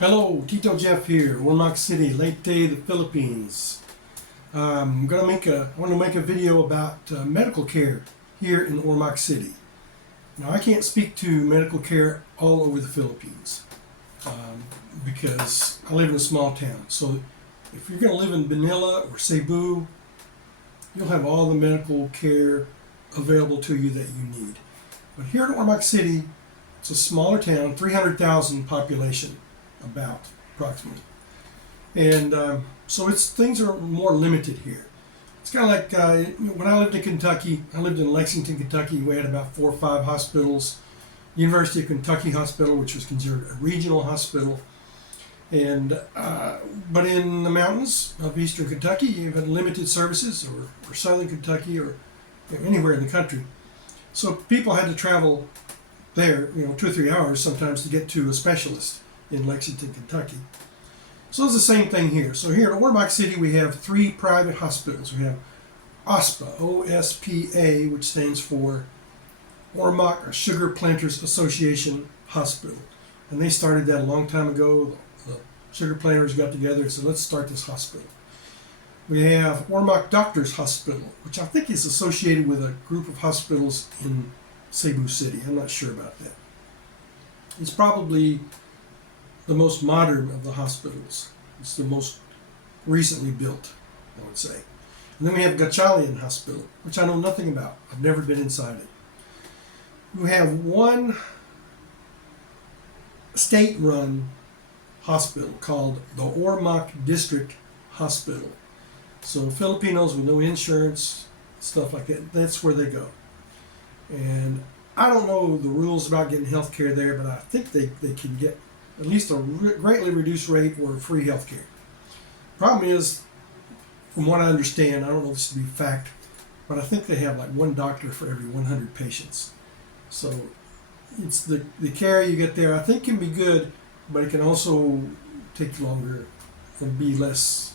Hello, Tito Jeff here, Ormoc City, Leyte, the Philippines. I want to make a video about medical care here in Ormoc City. Now, I can't speak to medical care all over the Philippines because I live in a small town. So, if you're going to live in Manila or Cebu, you'll have all the medical care available to you that you need. But here in Ormoc City, it's a smaller town, 300,000 population, about approximately, and so things are more limited here. It's kind of like when I lived in Kentucky. I lived in Lexington, Kentucky. We had about 4 or 5 hospitals. University of Kentucky Hospital, which was considered a regional hospital, and but in the mountains of eastern Kentucky, you had limited services, or southern Kentucky, or anywhere in the country. So people had to travel there, 2 or 3 hours sometimes to get to a specialist in Lexington, Kentucky. So it's the same thing here. So here in Ormoc City, we have 3 private hospitals. We have OSPA, O-S-P-A, which stands for Ormoc Sugar Planters Association Hospital. And they started that a long time ago. The sugar planters got together and said, let's start this hospital. We have Ormoc Doctors Hospital, which I think is associated with a group of hospitals in Cebu City. I'm not sure about that. It's probably the most modern of the hospitals. It's the most recently built, I would say. And then we have Gatchalian Hospital, which I know nothing about. I've never been inside it. We have one state-run hospital called the Ormoc District Hospital. So Filipinos with no insurance, stuff like that, that's where they go. And I don't know the rules about getting health care there, but I think they can get at least a greatly reduced rate or free health care. Problem is, from what I understand, I don't know if this to be fact, but I think they have like 1 doctor for every 100 patients. So it's the care you get there, I think, can be good, but it can also take longer and be less,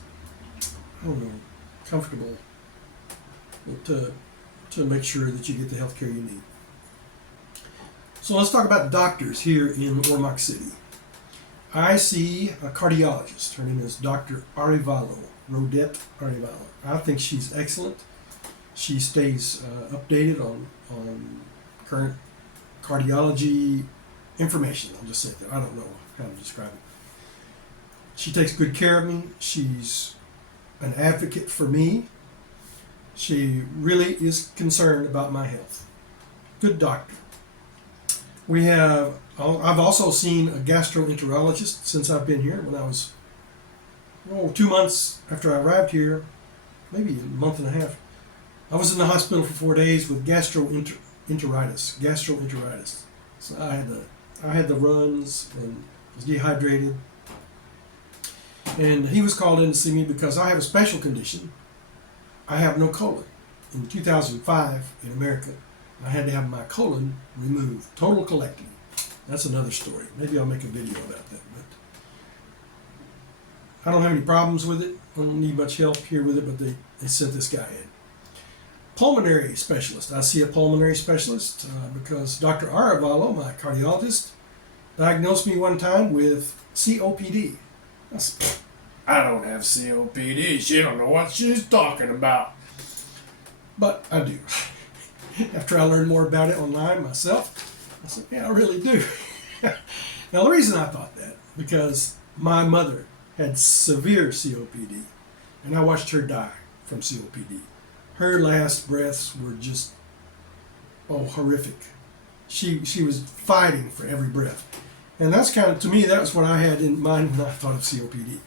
I don't know, comfortable to make sure that you get the health care you need. So let's talk about doctors here in Ormoc City. I see a cardiologist. Her name is Dr. Arevalo, Rodette Arevalo. I think she's excellent. She stays updated on current cardiology information. I'll just say that. I don't know how to describe it. She takes good care of me. She's an advocate for me. She really is concerned about my health. Good doctor. I've also seen a gastroenterologist since I've been here. When I was 2 months after I arrived here, maybe a month and a half, I was in the hospital for 4 days with gastroenteritis. So I had the runs and was dehydrated. And he was called in to see me because I have a special condition. I have no colon. In 2005 in America, I had to have my colon removed, total colectomy. That's another story. Maybe I'll make a video about that. But I don't have any problems with it. I don't need much help here with it, but they sent this guy in. Pulmonary specialist. I see a pulmonary specialist because Dr. Arevalo, my cardiologist, diagnosed me one time with COPD. I don't have COPD. She don't know what she's talking about. But I do. After I learned more about it online myself, I said, yeah, I really do. Now, the reason I thought that, because my mother had severe COPD, and I watched her die from COPD. Her last breaths were just, horrific. She was fighting for every breath. And that's kind of, to me, that was what I had in mind when I thought of COPD.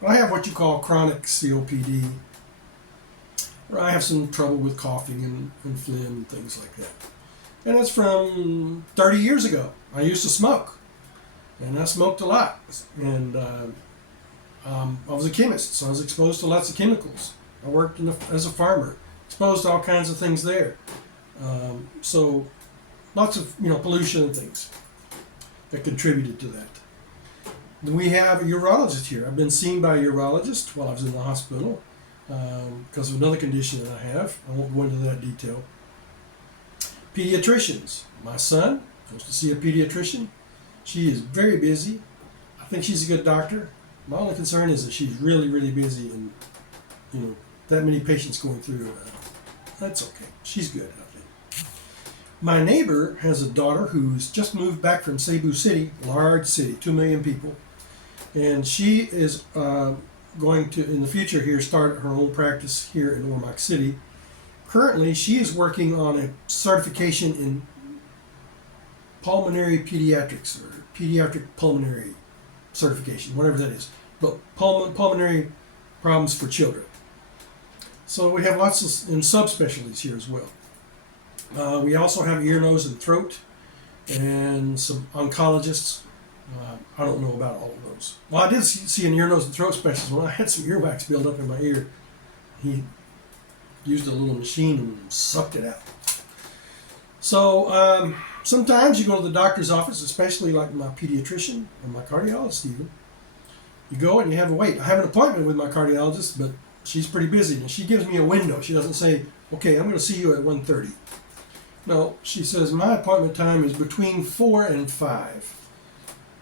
But I have what you call chronic COPD, where I have some trouble with coughing and phlegm and things like that. And that's from 30 years ago. I used to smoke, and I smoked a lot. And I was a chemist, so I was exposed to lots of chemicals. I worked as a farmer, exposed to all kinds of things there. So lots of pollution and things that contributed to that. We have a urologist here. I've been seen by a urologist while I was in the hospital because of another condition that I have. I won't go into that detail. Pediatricians. My son goes to see a pediatrician. She is very busy. I think she's a good doctor. My only concern is that she's really, really busy, and that many patients going through. That's okay. She's good, I think. My neighbor has a daughter who's just moved back from Cebu City, large city, 2 million people, and she is going to, in the future here, start her own practice here in Ormoc City. Currently, she is working on a certification in pulmonary pediatrics, or pediatric pulmonary certification, whatever that is, but pulmonary problems for children. So we have lots of subspecialties here as well. We also have ear, nose, and throat, and some oncologists. I don't know about all of those. Well, I did see an ear, nose, and throat specialist when I had some earwax build up in my ear. He used a little machine and sucked it out. So sometimes you go to the doctor's office, especially like my pediatrician or my cardiologist even. You go and you have a wait. I have an appointment with my cardiologist, but she's pretty busy, and she gives me a window. She doesn't say, okay, I'm going to see you at 1:30. No, she says my appointment time is between 4 and 5.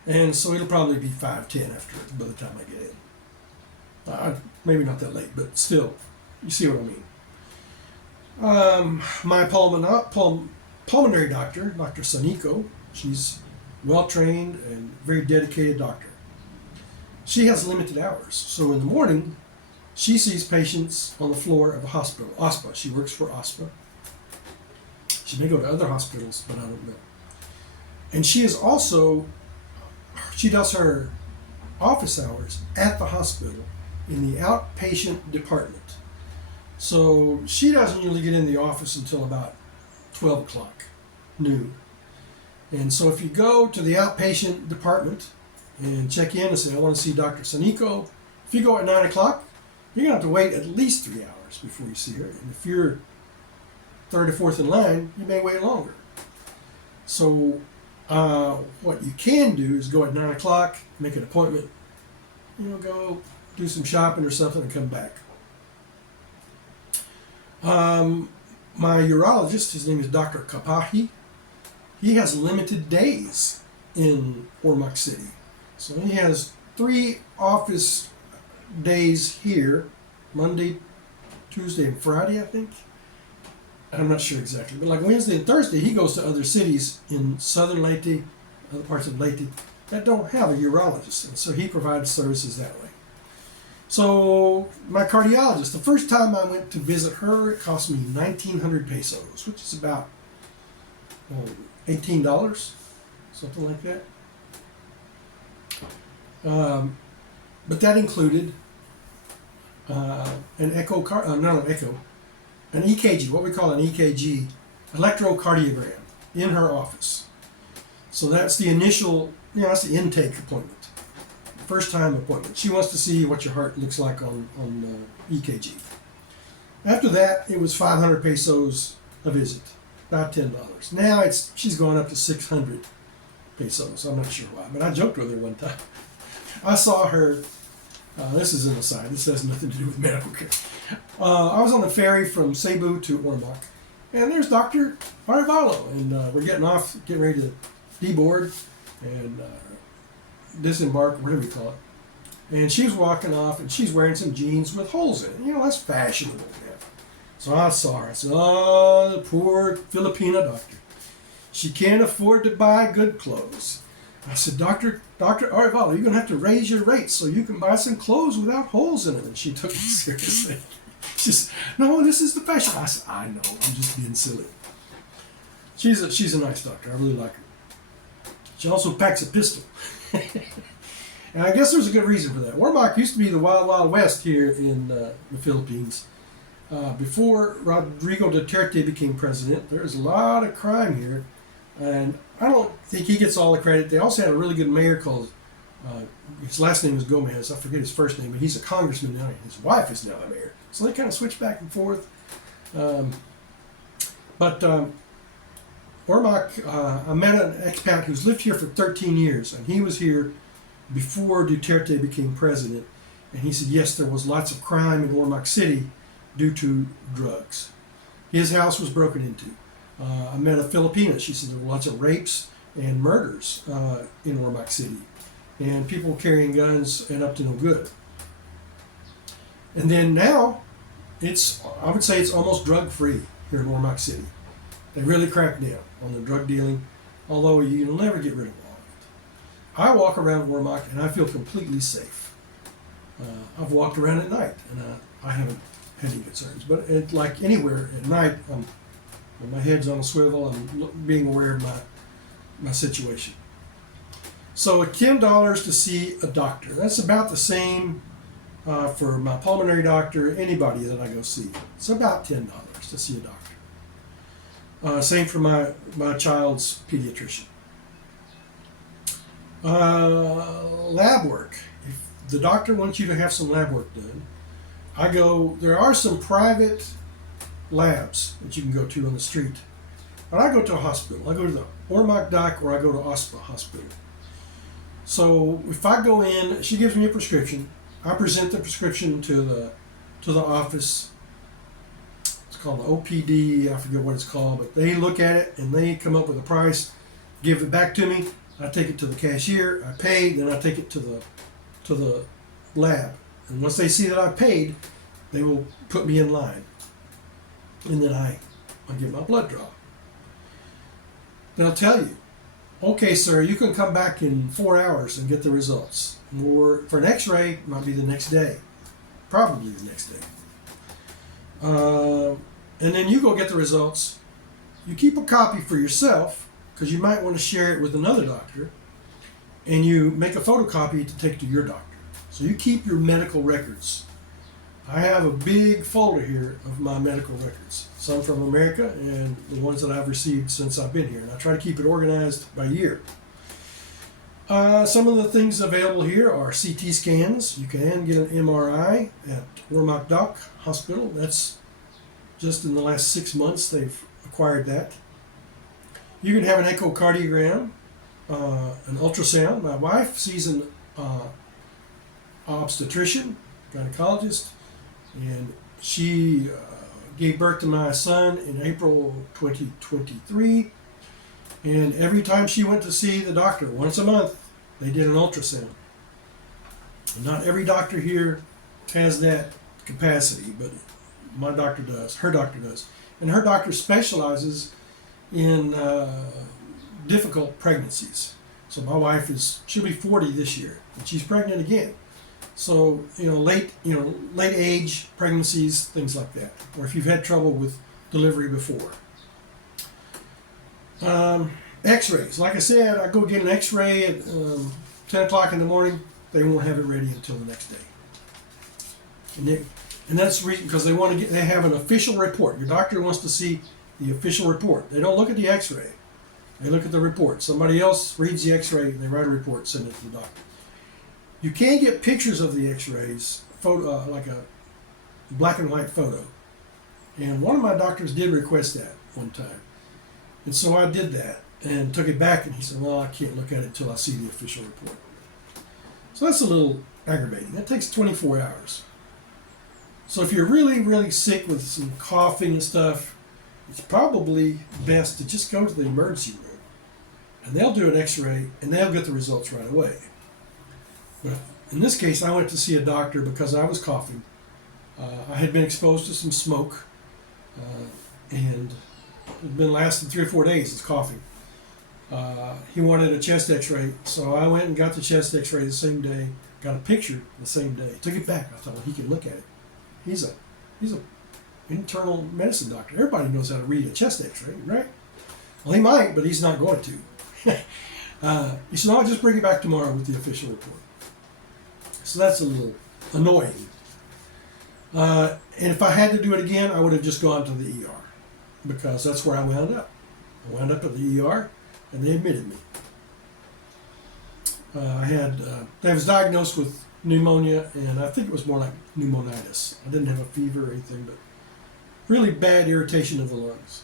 And so it'll probably be 5:10 after, by the time I get in. Maybe not that late, but still, you see what I mean. My pulmonary doctor, Dr. Saniko, she's well-trained and very dedicated doctor. She has limited hours. So in the morning, she sees patients on the floor of a hospital, OSPA. She works for OSPA. She may go to other hospitals, but I don't know. And she does her office hours at the hospital in the outpatient department. So she doesn't usually get in the office until about 12 o'clock, noon. And so if you go to the outpatient department and check in and say, I want to see Dr. Saniko, if you go at 9 o'clock, you're going to have to wait at least 3 hours before you see her. And if you're third or fourth in line, you may wait longer. So what you can do is go at 9 o'clock, make an appointment, go do some shopping or something and come back. My urologist, his name is Dr. Kapahi. He has limited days in Ormoc City. So he has 3 office days here, Monday, Tuesday, and Friday, I think. I'm not sure exactly, but like Wednesday and Thursday, he goes to other cities in southern Leyte, other parts of Leyte, that don't have a urologist, and so he provides services that way. So my cardiologist, the first time I went to visit her, it cost me 1,900 pesos, which is about $18, something like that. But that included an EKG, what we call an EKG, electrocardiogram, in her office. So that's the initial, that's the intake appointment. First time appointment. She wants to see what your heart looks like on EKG. After that, it was 500 pesos a visit, about $10. Now she's going up to 600 pesos. I'm not sure why, but I joked with her one time. I saw her, this is an aside, this has nothing to do with medical care. I was on the ferry from Cebu to Ormoc, and there's Dr. Arevalo, and we're getting ready to deboard and disembark, whatever you call it. And she was walking off, and she's wearing some jeans with holes in it. That's fashionable now. So I saw her. I said, oh, the poor Filipina doctor. She can't afford to buy good clothes. I said, Dr. Arevalo, you're going to have to raise your rates so you can buy some clothes without holes in them. And she took it seriously. She said, no, this is the fashion. I said, I know, I'm just being silly. She's a nice doctor. I really like her. She also packs a pistol. And I guess there's a good reason for that. Ormoc used to be the Wild Wild West here in the Philippines. Before Rodrigo Duterte became president, there was a lot of crime here. And I don't think he gets all the credit. They also had a really good mayor called, his last name is Gomez. I forget his first name, but he's a congressman now. His wife is now the mayor. So they kind of switch back and forth. Ormoc, I met an expat who's lived here for 13 years, and he was here before Duterte became president. And he said, yes, there was lots of crime in Ormoc City due to drugs. His house was broken into. I met a Filipina. She said there were lots of rapes and murders in Ormoc City. and people carrying guns and up to no good. And then now, I would say it's almost drug free here in Ormoc City. They really cracked down on the drug dealing, although you'll never get rid of all of it. I walk around Ormoc and I feel completely safe. I've walked around at night and I haven't had any concerns. But like anywhere at night, when my head's on a swivel, I'm being aware of my situation. So at $10 to see a doctor. That's about the same for my pulmonary doctor, anybody that I go see. It's about $10 to see a doctor. Same for my child's pediatrician. Lab work. If the doctor wants you to have some lab work done, there are some private labs that you can go to on the street. But I go to a hospital. I go to the Ormoc Doc or I go to OSPA Hospital. So if I go in, she gives me a prescription. I present the prescription to the office. It's called the OPD. I forget what it's called, but they look at it and they come up with a price, give it back to me. I take it to the cashier. I pay, then I take it to the lab. And once they see that I paid, they will put me in line. And then I get my blood draw. They'll tell you, okay, sir, you can come back in 4 hours and get the results. Or for an x-ray, it might be the next day. Probably the next day. And then you go get the results. You keep a copy for yourself, because you might want to share it with another doctor. And you make a photocopy to take to your doctor. So you keep your medical records. I have a big folder here of my medical records, some from America and the ones that I've received since I've been here. And I try to keep it organized by year. Some of the things available here are CT scans. You can get an MRI at Ormoc Doc Hospital. That's just in the last 6 months they've acquired that. You can have an echocardiogram, an ultrasound. My wife sees an obstetrician, gynecologist, and she gave birth to my son in April 2023. And every time she went to see the doctor, once a month, they did an ultrasound. And not every doctor here has that capacity, but my doctor does, her doctor does. And her doctor specializes in difficult pregnancies. So my wife she'll be 40 this year, and she's pregnant again. So, late age pregnancies, things like that. Or if you've had trouble with delivery before. X-rays. Like I said, I go get an X-ray at 10 o'clock in the morning. They won't have it ready until the next day. And that's the reason, because they have an official report. Your doctor wants to see the official report. They don't look at the X-ray. They look at the report. Somebody else reads the X-ray, they write a report, send it to the doctor. You can get pictures of the X-rays, like a black and white photo. And one of my doctors did request that one time. And so I did that and took it back, and he said, well, I can't look at it until I see the official report. So that's a little aggravating. That takes 24 hours. So if you're really, really sick with some coughing and stuff, it's probably best to just go to the emergency room. And they'll do an X-ray, and they'll get the results right away. But in this case, I went to see a doctor because I was coughing. I had been exposed to some smoke, and it had been lasting 3 or 4 days, this coughing. He wanted a chest X-ray, so I went and got the chest X-ray the same day, got a picture the same day, took it back. I thought, well, he can look at it. He's a internal medicine doctor. Everybody knows how to read a chest X-ray, right? Well, he might, but he's not going to. He said, no, I'll just bring it back tomorrow with the official report. So that's a little annoying. And if I had to do it again, I would have just gone to the ER, because that's where I wound up. I wound up at the ER, and they admitted me. I was diagnosed with pneumonia, and I think it was more like pneumonitis. I didn't have a fever or anything, but really bad irritation of the lungs.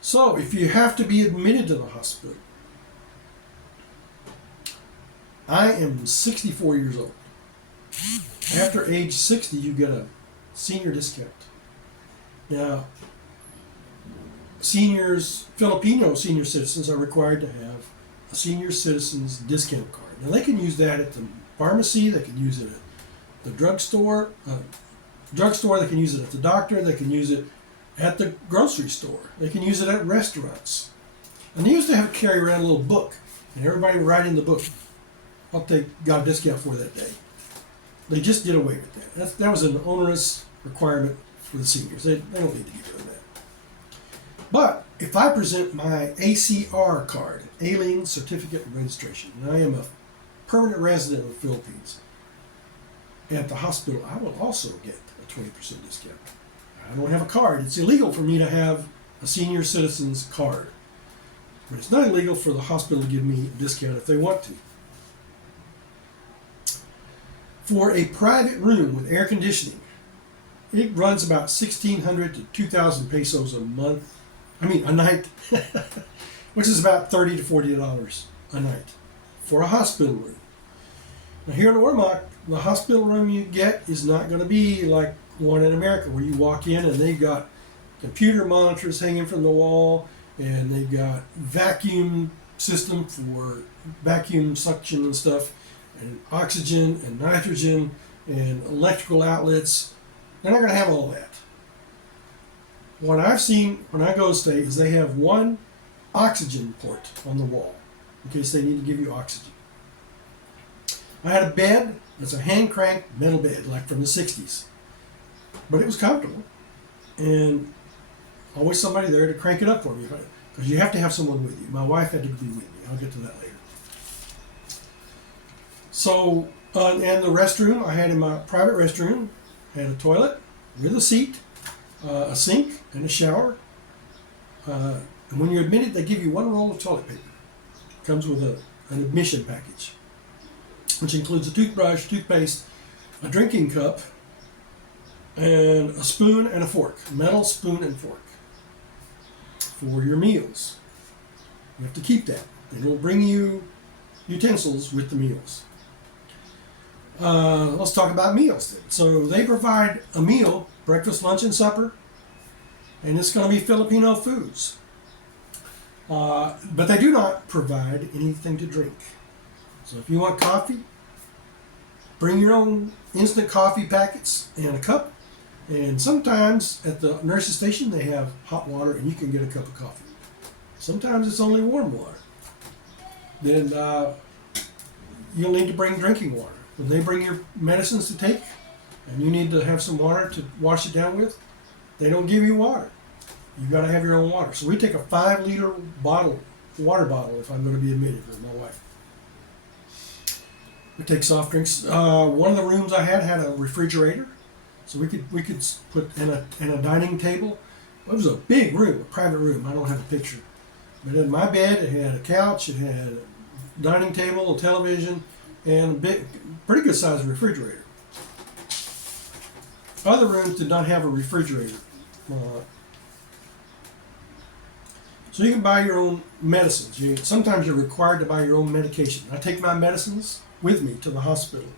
So if you have to be admitted to the hospital, I am 64 years old. After age 60, you get a senior discount. Now, Filipino senior citizens are required to have a senior citizen's discount card. Now they can use that at the pharmacy, they can use it at the drugstore, they can use it at the doctor, they can use it at the grocery store, they can use it at restaurants. And they used to have carry around a little book, and everybody would write in the book what they got a discount for that day. They just did away with that. That was an onerous requirement for the seniors. They don't need to get rid of that. But if I present my ACR card, Alien Certificate of Registration, and I am a permanent resident of the Philippines, at the hospital, I will also get a 20% discount. I don't have a card. It's illegal for me to have a senior citizen's card. But it's not illegal for the hospital to give me a discount if they want to. For a private room with air conditioning, it runs about 1,600 to 2,000 pesos a night, which is about $30 to $40 a night for a hospital room. Now here in Ormoc, the hospital room you get is not going to be like one in America where you walk in and they've got computer monitors hanging from the wall, and they've got vacuum system for vacuum suction and stuff, and oxygen and nitrogen and electrical outlets. They're not going to have all that. What I've seen when I go stay is they have one oxygen port on the wall in case they need to give you oxygen. I had a bed that's a hand crank metal bed like from the 60s, but it was comfortable, and always somebody there to crank it up for me, because you have to have someone with you. My wife had to be with me. I'll get to that later. So, and the restroom, I had in my private restroom, had a toilet with a seat, a sink, and a shower. And when you're admitted, they give you one roll of toilet paper. It comes with an admission package, which includes a toothbrush, toothpaste, a drinking cup, and a spoon and a fork, metal spoon and fork for your meals. You have to keep that. They will bring you utensils with the meals. Let's talk about meals then. So they provide a meal, breakfast, lunch, and supper, and it's going to be Filipino foods. But they do not provide anything to drink. So if you want coffee, bring your own instant coffee packets and a cup. And sometimes at the nurse's station they have hot water and you can get a cup of coffee. Sometimes it's only warm water. Then you'll need to bring drinking water. When they bring your medicines to take and you need to have some water to wash it down with, they don't give you water. You've got to have your own water. So we take a 5-liter water bottle if I'm going to be admitted with my wife. We take soft drinks. One of the rooms I had a refrigerator. So we could put in a dining table. It was a big room, a private room. I don't have a picture. But in my bed, it had a couch, it had a dining table, a television, and a pretty good sized refrigerator. Other rooms did not have a refrigerator. So you can buy your own medicines. Sometimes you're required to buy your own medication. I take my medicines with me to the hospital,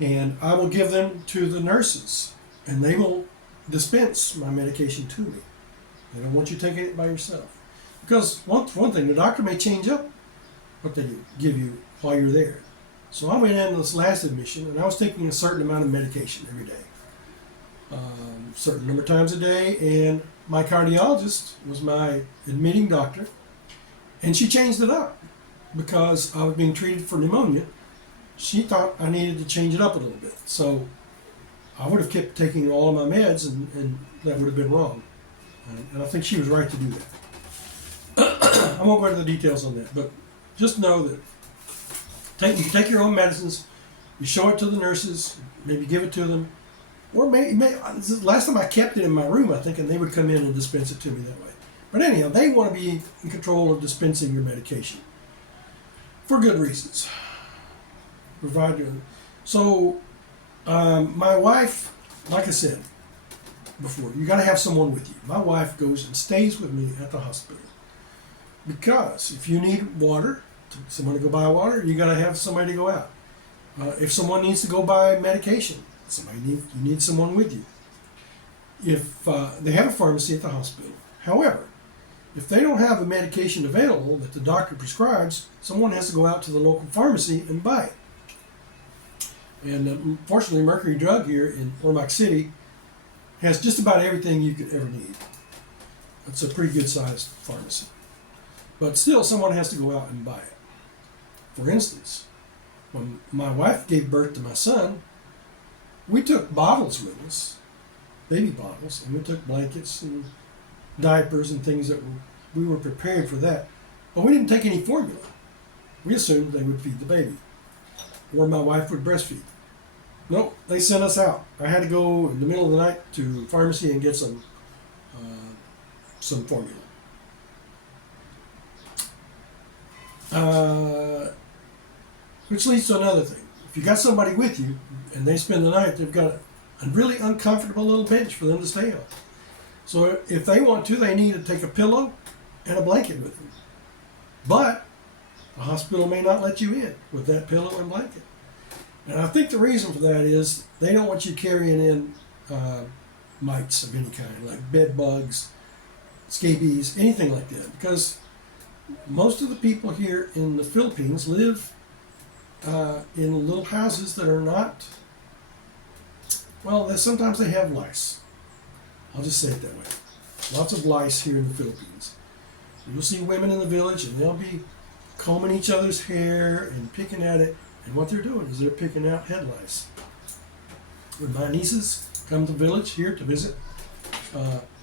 and I will give them to the nurses, and they will dispense my medication to me. They don't want you taking it by yourself. Because one thing, the doctor may change up what they give you while you're there. So I went in this last admission, and I was taking a certain amount of medication every day, certain number of times a day, and my cardiologist was my admitting doctor, and she changed it up because I was being treated for pneumonia. She thought I needed to change it up a little bit. So I would have kept taking all of my meds, and that would have been wrong. And I think she was right to do that. I won't go into the details on that, but just know that you can take your own medicines, you show it to the nurses, maybe give it to them, or last time I kept it in my room, I think, and they would come in and dispense it to me that way. But anyhow, they want to be in control of dispensing your medication for good reasons. So my wife, like I said before, you got to have someone with you. My wife goes and stays with me at the hospital because if you need water, someone to go buy water, you got to have somebody to go out. If someone needs to go buy medication, you need someone with you. If they have a pharmacy at the hospital, however, if they don't have a medication available that the doctor prescribes, someone has to go out to the local pharmacy and buy it. And unfortunately, Mercury Drug here in Ormoc City has just about everything you could ever need. It's a pretty good sized pharmacy. But still, someone has to go out and buy it. For instance, when my wife gave birth to my son, we took bottles with us, baby bottles, and we took blankets and diapers and things that we were prepared for that. But we didn't take any formula. We assumed they would feed the baby, or my wife would breastfeed. No, they sent us out. I had to go in the middle of the night to pharmacy and get some formula. Which leads to another thing. If you got somebody with you and they spend the night, they've got a really uncomfortable little bench for them to stay on. So if they want to, they need to take a pillow and a blanket with them. But the hospital may not let you in with that pillow and blanket. And I think the reason for that is they don't want you carrying in mites of any kind, like bed bugs, scabies, anything like that. Because most of the people here in the Philippines live in little houses that are not, well, sometimes they have lice. I'll just say it that way. Lots of lice here in the Philippines. You'll see women in the village and they'll be combing each other's hair and picking at it. And what they're doing is they're picking out head lice. When my nieces come to the village here to visit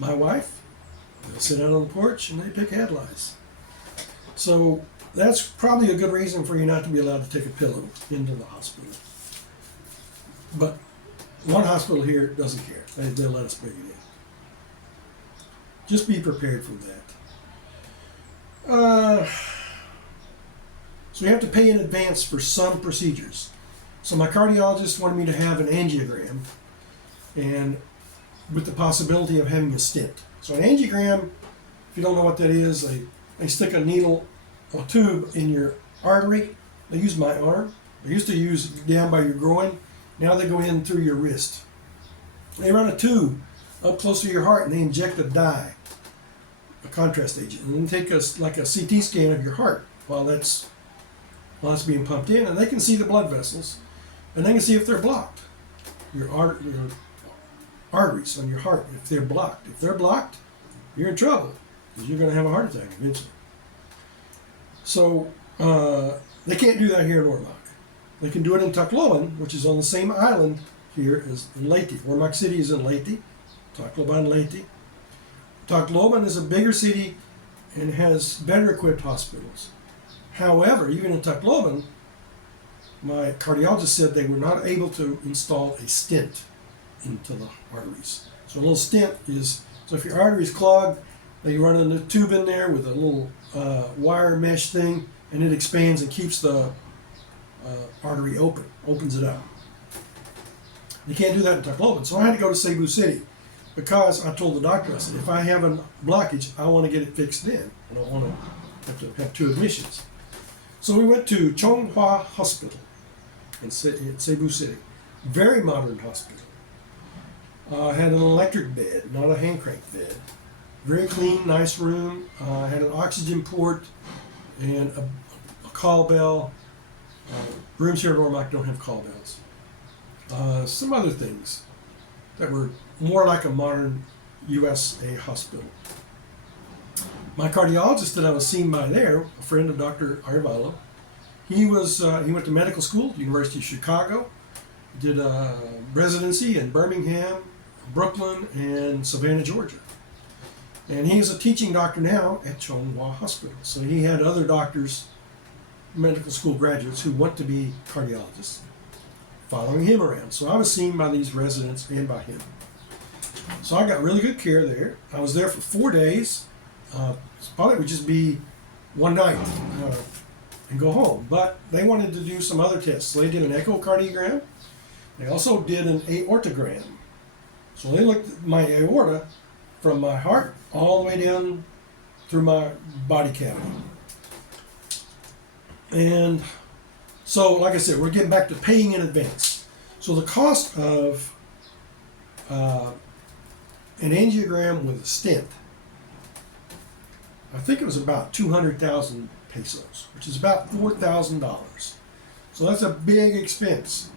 my wife, they'll sit out on the porch and they pick head lice. So that's probably a good reason for you not to be allowed to take a pillow into the hospital. But one hospital here doesn't care. They'll let us bring it in. Just be prepared for that. So you have to pay in advance for some procedures. So my cardiologist wanted me to have an angiogram, and with the possibility of having a stent. So an angiogram, if you don't know what that is, they stick a needle or tube in your artery. They use my arm. They used to use down by your groin. Now they go in through your wrist. They run a tube up close to your heart and they inject a dye, a contrast agent, and then take like a CT scan of your heart while that's being pumped in, and they can see the blood vessels, and they can see if they're blocked. Your arteries on your heart, if they're blocked. If they're blocked, you're in trouble because you're going to have a heart attack eventually. So they can't do that here in Ormoc. They can do it in Tacloban, which is on the same island here as in Leyte. Ormoc City is in Leyte, Tacloban, Leyte. Tacloban is a bigger city and has better equipped hospitals. However, even in Tacloban, my cardiologist said they were not able to install a stent into the arteries. So a little stent is, so if your artery is clogged, they run a tube in there with a little wire mesh thing, and it expands and keeps the artery open, opens it up. You can't do that in Tacloban. So I had to go to Cebu City because I told the doctor, I said, if I have a blockage, I want to get it fixed then. I don't want to have two admissions. So we went to Chonghua Hospital in Cebu City. Very modern hospital. Had an electric bed, not a hand crank bed. Very clean, nice room. Had an oxygen port and a call bell. Rooms here in Ormoc don't have call bells. Some other things that were more like a modern USA hospital. My cardiologist that I was seen by there, a friend of Dr. Arevalo, he went to medical school at the University of Chicago, did a residency in Birmingham, Brooklyn, and Savannah, Georgia. And he is a teaching doctor now at Chonghua Hospital. So he had other doctors, medical school graduates, who want to be cardiologists, following him around. So I was seen by these residents and by him. So I got really good care there. I was there for 4 days. Probably would just be one night and go home. But they wanted to do some other tests. So they did an echocardiogram. They also did an aortogram. So they looked at my aorta from my heart all the way down through my body cavity. And so, like I said, we're getting back to paying in advance. So the cost of an angiogram with a stent, I think it was about 200,000 pesos, which is about $4,000. So that's a big expense.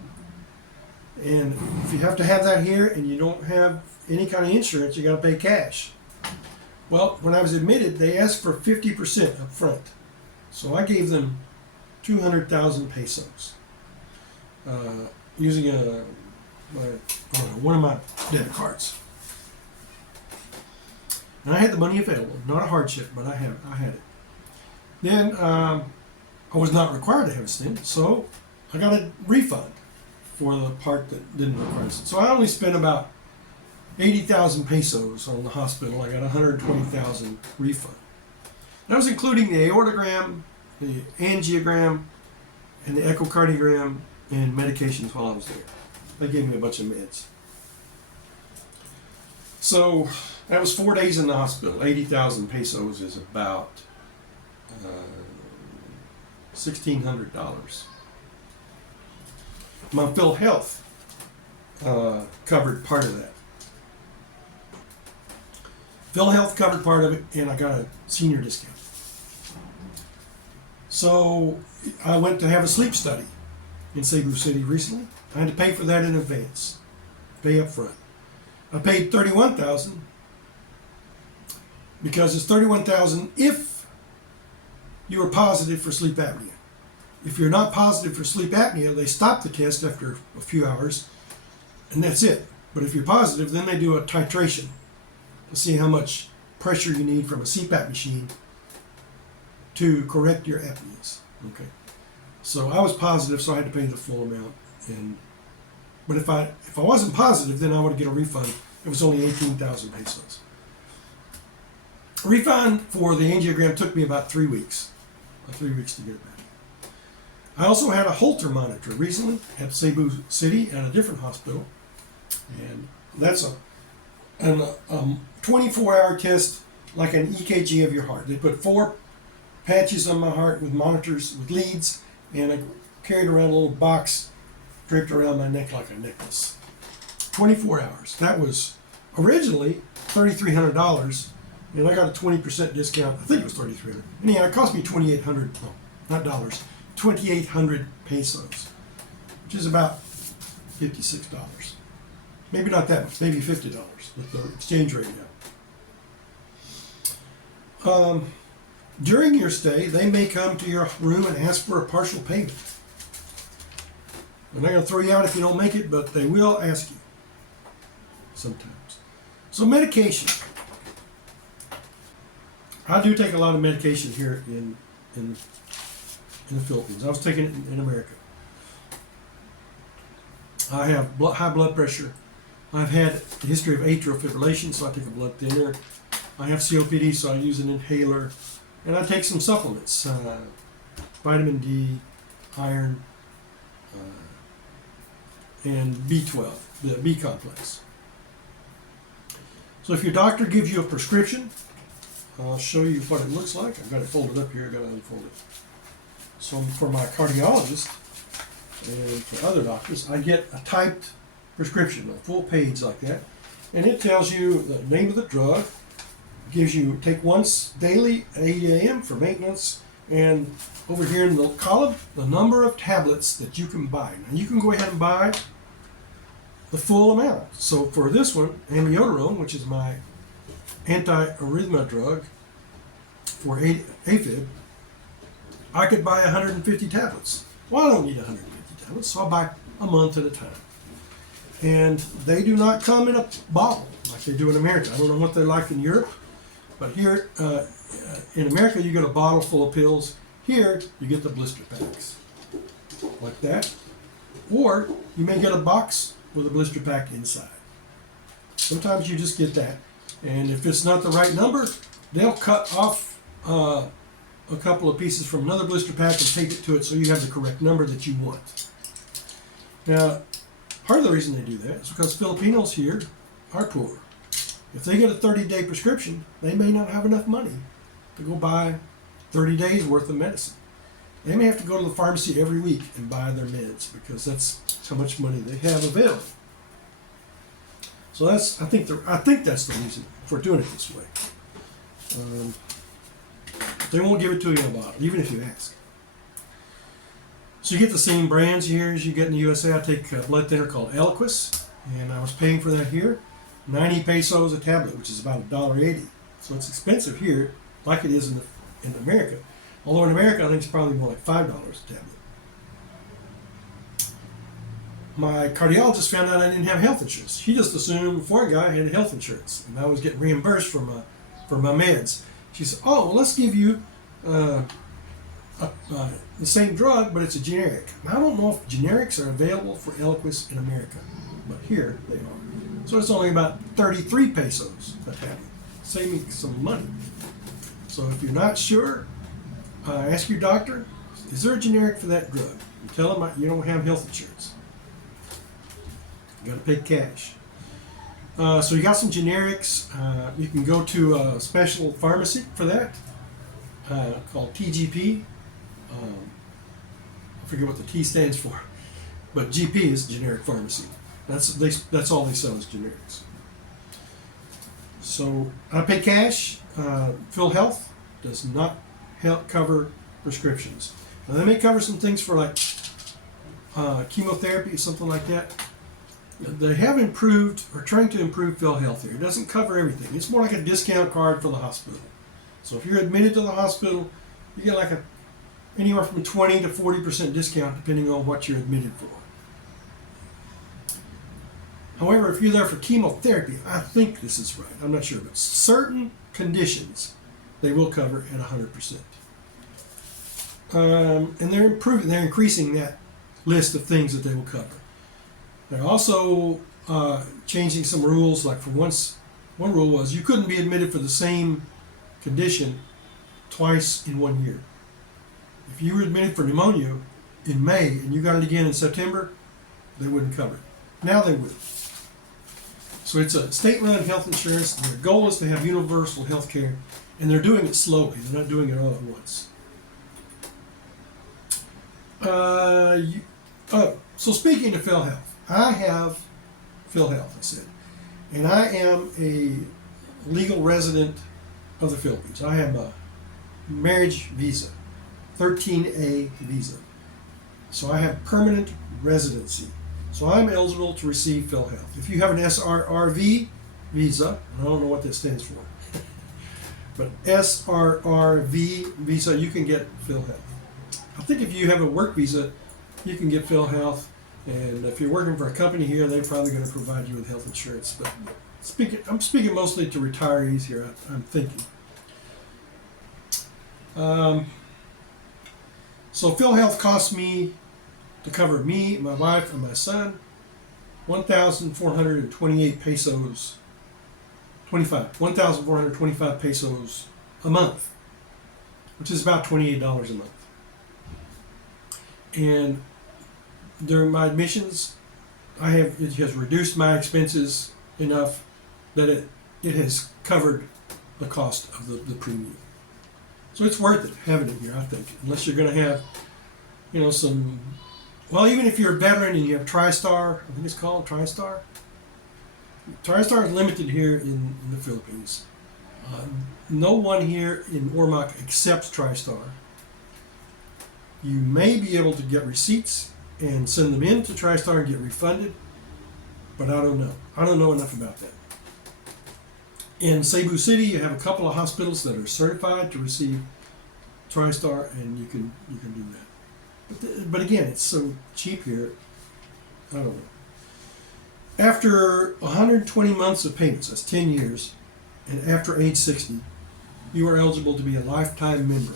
And if you have to have that here and you don't have any kind of insurance, you got to pay cash. Well, when I was admitted, they asked for 50% up front. So I gave them 200,000 pesos using one of my debit cards. And I had the money available, not a hardship, but I had it. Then I was not required to have a stint, so I got a refund for the part that didn't require a stint. So I only spent about 80,000 pesos on the hospital. I got 120,000 refund. That was including the aortogram, the angiogram, and the echocardiogram, and medications while I was there. They gave me a bunch of meds. So that was 4 days in the hospital. 80,000 pesos is about $1,600. My PhilHealth covered part of that. PhilHealth covered part of it, and I got a senior discount. So I went to have a sleep study in Cebu City recently. I had to pay for that in advance, pay up front. I paid 31,000 because it's 31,000 if you were positive for sleep apnea. If you're not positive for sleep apnea, they stop the test after a few hours, and that's it. But if you're positive, then they do a titration to see how much pressure you need from a CPAP machine to correct your apneas. Okay. So I was positive, so I had to pay the full amount. But if I wasn't positive, then I would get a refund. It was only 18,000 pesos. A refund for the angiogram took me about 3 weeks. About 3 weeks to get it back. I also had a Holter monitor recently at Cebu City at a different hospital. And that's a 24-hour test like an EKG of your heart. They put 4 patches on my heart with monitors, with leads, and I carried around a little box draped around my neck like a necklace. 24 hours. That was originally $3,300, and I got a 20% discount. I think it was $3,300. Anyhow, it cost me $2,800. No, not dollars. 2,800 pesos, which is about $56. Maybe not that much. Maybe $50 with the exchange rate now. During your stay, they may come to your room and ask for a partial payment. They're not going to throw you out if you don't make it, but they will ask you sometimes. So medication. I do take a lot of medication here in the Philippines. I was taking it in America. I have high blood pressure. I've had a history of atrial fibrillation, so I take a blood thinner. I have COPD, so I use an inhaler. And I take some supplements, vitamin D, iron, and B12, the B complex. So if your doctor gives you a prescription, I'll show you what it looks like. I've got it folded up here, I've got to unfold it. So for my cardiologist and for other doctors, I get a typed prescription, a full page like that, and it tells you the name of the drug, gives you take once daily at 8 a.m. for maintenance, and over here in the column, the number of tablets that you can buy. Now you can go ahead and buy the full amount. So for this one, amiodarone, which is my anti-arrhythmia drug for AFib, I could buy 150 tablets. Well, I don't need 150 tablets, so I'll buy a month at a time. And they do not come in a bottle like they do in America. I don't know what they're like in Europe, but here in America, you get a bottle full of pills. Here, you get the blister packs, like that. Or you may get a box with a blister pack inside. Sometimes you just get that. And if it's not the right number, they'll cut off a couple of pieces from another blister pack and tape it to it so you have the correct number that you want. Now, part of the reason they do that is because Filipinos here are poor. If they get a 30-day prescription, they may not have enough money to go buy 30 days worth of medicine. They may have to go to the pharmacy every week and buy their meds because that's how much money they have available. So I think that's the reason for doing it this way. They won't give it to you in a bottle, even if you ask. So you get the same brands here as you get in the USA. I take a blood thinner called Eliquis, and I was paying for that here, 90 pesos a tablet, which is about $1.80. So it's expensive here, like it is in America. Although in America, I think it's probably more like $5 a tablet. My cardiologist found out I didn't have health insurance. She just assumed foreign guy had health insurance, and I was getting reimbursed for my meds. She said, "Oh, well, let's give you the same drug, but it's a generic." Now, I don't know if generics are available for Eliquis in America, but here they are. So it's only about 33 pesos a tablet, saving some money. So if you're not sure, ask your doctor, is there a generic for that drug? And tell them you don't have health insurance. You got to pay cash. So you got some generics. You can go to a special pharmacy for that called TGP. I forget what the T stands for, but GP is generic pharmacy. That's all they sell is generics. So I pay cash. PhilHealth does not cover prescriptions. Now they may cover some things for like chemotherapy or something like that. They have improved or trying to improve PhilHealth here. It doesn't cover everything. It's more like a discount card for the hospital. So if you're admitted to the hospital, you get like anywhere from 20 to 40% discount depending on what you're admitted for. However, if you're there for chemotherapy, I think this is right. I'm not sure, but certain conditions they will cover at 100%. And they're increasing that list of things that they will cover. They're also changing some rules. Like for one rule was you couldn't be admitted for the same condition twice in 1 year. If you were admitted for pneumonia in May and you got it again in September, they wouldn't cover it. Now they will. So it's a state-run health insurance. Their goal is to have universal health care, and they're doing it slowly. They're not doing it all at once. So speaking of PhilHealth, I have PhilHealth, I said, and I am a legal resident of the Philippines. I have a marriage visa, 13A visa. So I have permanent residency. So I'm eligible to receive PhilHealth. If you have an SRRV visa, I don't know what that stands for, but SRRV visa, you can get PhilHealth. I think if you have a work visa, you can get PhilHealth. And if you're working for a company here, they're probably going to provide you with health insurance. But I'm speaking mostly to retirees here, I'm thinking. So PhilHealth costs me to cover me, my wife, and my son 1,428 pesos, 1,425 pesos a month, which is about $28 a month. And during my admissions, it has reduced my expenses enough that it has covered the cost of the premium. So it's worth it having it here, I think. Unless you're going to have, even if you're a veteran and you have TriStar, I think it's called TriStar. TriStar is limited here in the Philippines. No one here in Ormoc accepts TriStar. You may be able to get receipts and send them in to TriStar and get refunded, but I don't know. I don't know enough about that. In Cebu City, you have a couple of hospitals that are certified to receive TriStar, and you can do that. But again, it's so cheap here. I don't know. After 120 months of payments, that's 10 years, and after age 60, you are eligible to be a lifetime member.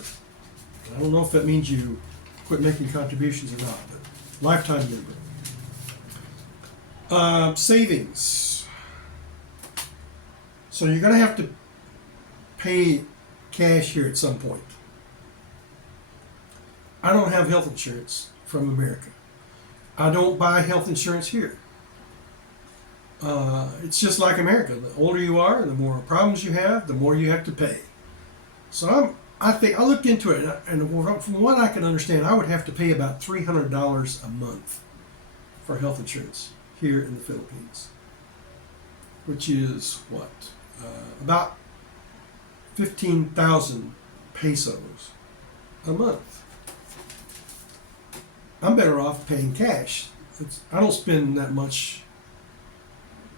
I don't know if that means you quit making contributions or not, but lifetime member. Savings. So you're going to have to pay cash here at some point. I don't have health insurance from America. I don't buy health insurance here. It's just like America. The older you are, the more problems you have, the more you have to pay. So I looked into it, and from what I can understand, I would have to pay about $300 a month for health insurance here in the Philippines, which is what? About 15,000 pesos a month. I'm better off paying cash. I don't spend that much.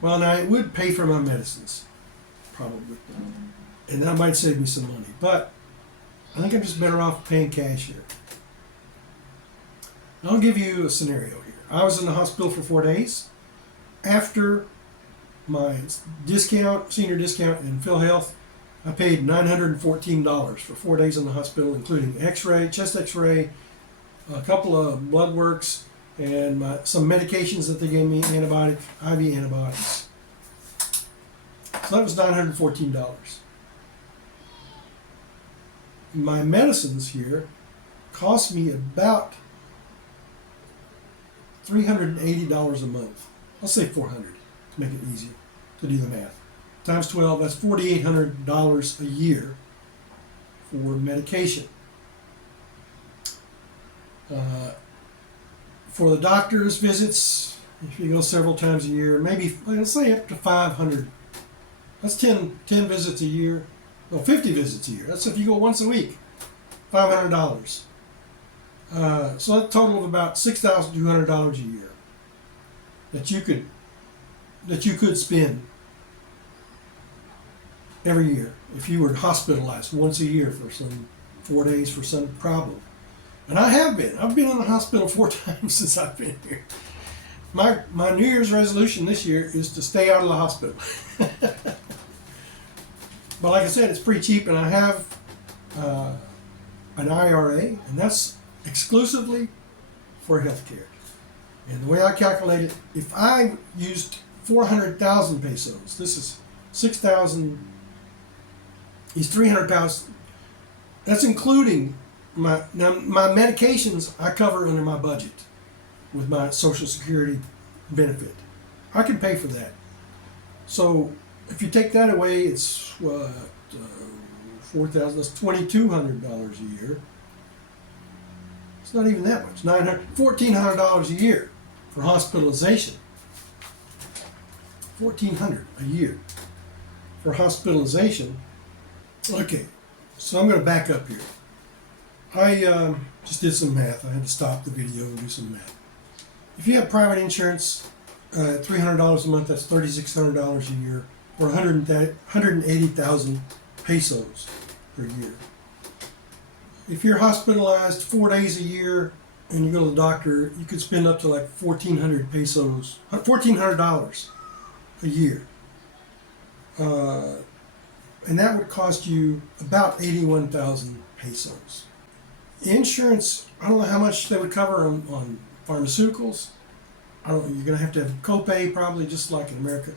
Well, now it would pay for my medicines, probably, and that might save me some money. But I think I'm just better off paying cash here. I'll give you a scenario here. I was in the hospital for 4 days. After my discount, senior discount, and PhilHealth, I paid $914 for 4 days in the hospital, including X-ray, chest X-ray, a couple of blood works, and some medications that they gave me, IV antibiotics. So that was $914. My medicines here cost me about $380 a month. I'll say $400 to make it easier to do the math. Times 12, that's $4,800 a year for medication. For the doctor's visits, if you go several times a year, maybe let's say up to 500. That's 10 visits a year. No, 50 visits a year. That's if you go once a week. $500. So that's a total of about $6,200 a year that you could spend every year if you were hospitalized once a year for some 4 days for some problem. And I have been. I've been in the hospital 4 times since I've been here. My New Year's resolution this year is to stay out of the hospital. But like I said, it's pretty cheap, and I have an IRA, and that's exclusively for health care. And the way I calculate it, if I used 400,000 pesos, this is 6,000, is 300,000. That's including my medications I cover under my budget with my Social Security benefit. I can pay for that. So if you take that away, it's what, 4,000, that's $2,200 a year. It's not even that much. $1,400 a year for hospitalization. $1,400 a year for hospitalization. Okay, so I'm going to back up here. I just did some math. I had to stop the video and do some math. If you have private insurance, $300 a month, that's $3,600 a year, or 180,000 pesos per year. If you're hospitalized 4 days a year and you go to the doctor, you could spend up to like 1,400 pesos, $1,400 a year. And that would cost you about 81,000 pesos. Insurance, I don't know how much they would cover on pharmaceuticals. You're going to have copay probably just like in America.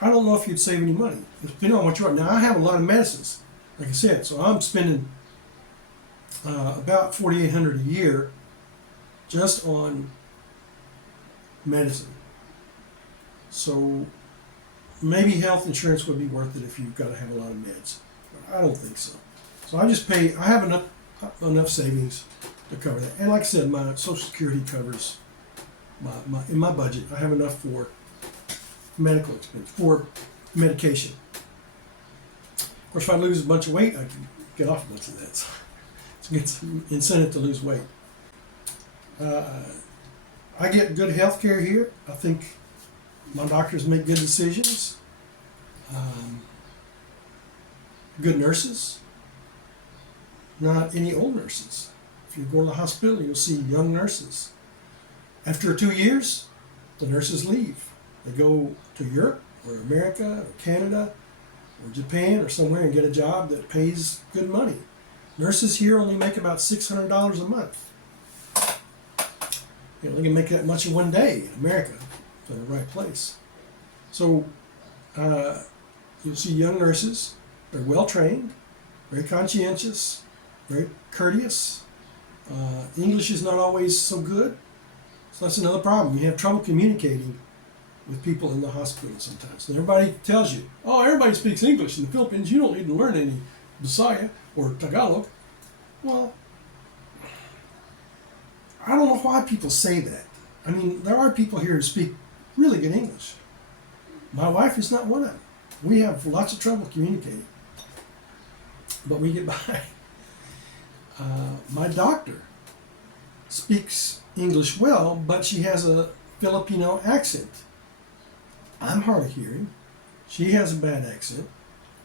I don't know if you'd save any money, depending on what you want. Now, I have a lot of medicines, like I said, so I'm spending about $4,800 a year just on medicine. So maybe health insurance would be worth it if you've got to have a lot of meds. But I don't think so. So I just pay, I have enough savings to cover that. And like I said, my Social Security covers in my budget, I have enough for medical expense, for medication. Of course, if I lose a bunch of weight, I can get off a bunch of that. So it's an incentive to lose weight. I get good health care here. I think my doctors make good decisions. Good nurses. Not any old nurses. If you go to the hospital, you'll see young nurses. After 2 years, the nurses leave. They go to Europe or America or Canada or Japan or somewhere and get a job that pays good money. Nurses here only make about $600 a month. They can make that much in 1 day in America for the right place. So you'll see young nurses. They're well trained, very conscientious, very courteous. English is not always so good. So that's another problem. You have trouble communicating with people in the hospital sometimes. And everybody tells you, oh, everybody speaks English in the Philippines. You don't need to learn any Bisaya or Tagalog. Well, I don't know why people say that. I mean, there are people here who speak really good English. My wife is not one of them. We have lots of trouble communicating, but we get by. My doctor speaks English well, but she has a Filipino accent. I'm hard of hearing. She has a bad accent.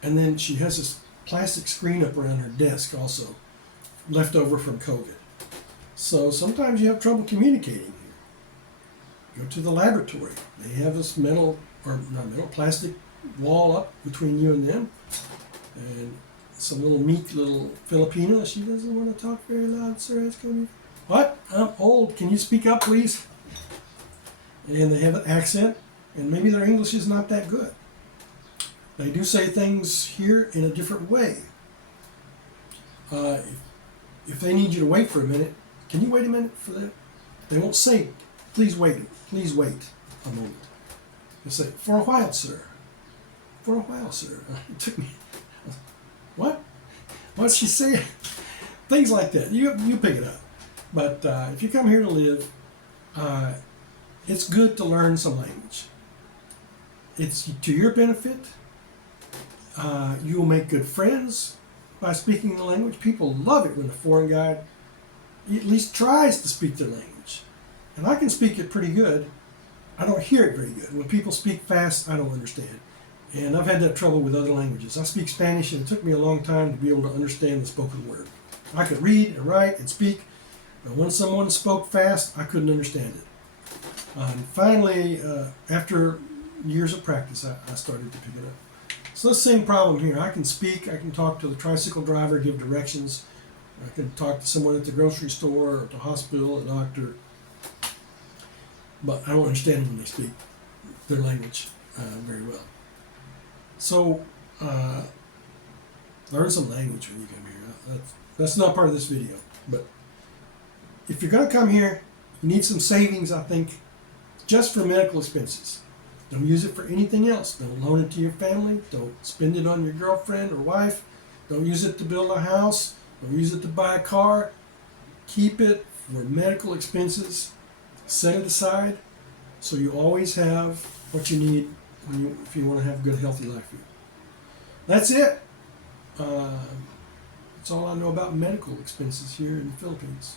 And then she has this plastic screen up around her desk also, left over from COVID. So sometimes you have trouble communicating here. Go to the laboratory. They have this plastic wall up between you and them. And some little meek little Filipina, she doesn't want to talk very loud, sir. It's going to be, what? I'm old. Can you speak up, please? And they have an accent, and maybe their English is not that good. They do say things here in a different way. If they need you to wait for a minute, can you wait a minute for that? They won't say, please wait a moment. They'll say, for a while, sir. For a while, sir. It took me, what? What's she saying? Things like that. You pick it up. But if you come here to live, it's good to learn some language. It's to your benefit. You will make good friends by speaking the language. People love it when a foreign guy at least tries to speak their language. And I can speak it pretty good. I don't hear it very good. When people speak fast, I don't understand. And I've had that trouble with other languages. I speak Spanish, and it took me a long time to be able to understand the spoken word. I could read and write and speak, but when someone spoke fast, I couldn't understand it. And finally, after years of practice, I started to pick it up. So the same problem here. I can speak, I can talk to the tricycle driver, give directions. I can talk to someone at the grocery store, or at the hospital, a doctor. But I don't understand them when they speak their language very well. So, learn some language when you come here. That's not part of this video. But if you're going to come here, you need some savings, I think, just for medical expenses. Don't use it for anything else. Don't loan it to your family. Don't spend it on your girlfriend or wife. Don't use it to build a house. Don't use it to buy a car. Keep it for medical expenses. Set it aside so you always have what you need if you want to have a good, healthy life here. That's it. That's all I know about medical expenses here in the Philippines.